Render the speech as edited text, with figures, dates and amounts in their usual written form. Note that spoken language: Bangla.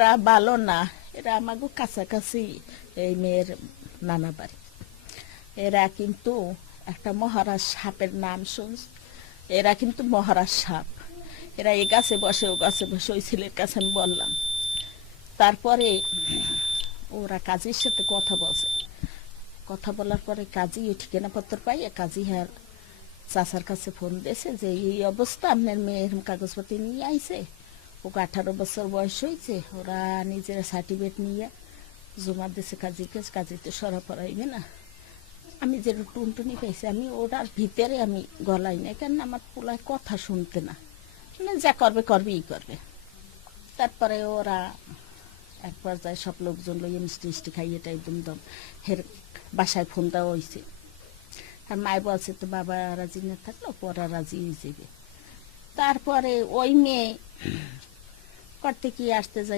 এরা ভালো না, এরা আমাকে কাছাকাছি, এই মেয়ের নানা বাড়ি। এরা কিন্তু একটা মহারাজ সাপের নাম শুনছ, এরা কিন্তু মহারাজ সাপ। এরা এ গাছে বসে ও গাছে বসে, ওই ছেলের কাছে আমি বললাম। তারপরে ওরা কাজীর সাথে কথা বলছে, কথা বলার পরে কাজী ওই ঠিকানাপত্র পাইয়ে কাজী হ্যাঁ চাচার কাছে ফোন দিয়েছে যে এই অবস্থা, আপনার মেয়ের কাগজপত্র নিয়ে আইছে, ওকে 18 বছর বয়স হয়েছে, ওরা নিজেরা সার্টিফিকেট নিয়ে জমা দিয়েছে কাজীকে, কাজী তো সরা পড়াইবে না। আমি যে টুনটুনি পাইছি, আমি ওটার ভিতরে আমি গলাই না, কেন আমার পোলায় কথা শুনতে না, মানে যা করবে করবেই করবে। তারপরে ওরা এক পর্যায়ে সব লোকজন লইয়ে মিষ্টি মিষ্টি খাইয়ে টাই দুমদম হের বাসায় ফোন দেওয়া হয়েছে। আর মায় বলছে তো বাবা রাজি না থাকলো পরা রাজি হয়ে যাবে। তারপরে ওই মেয়ে করতে কি আসতে যাই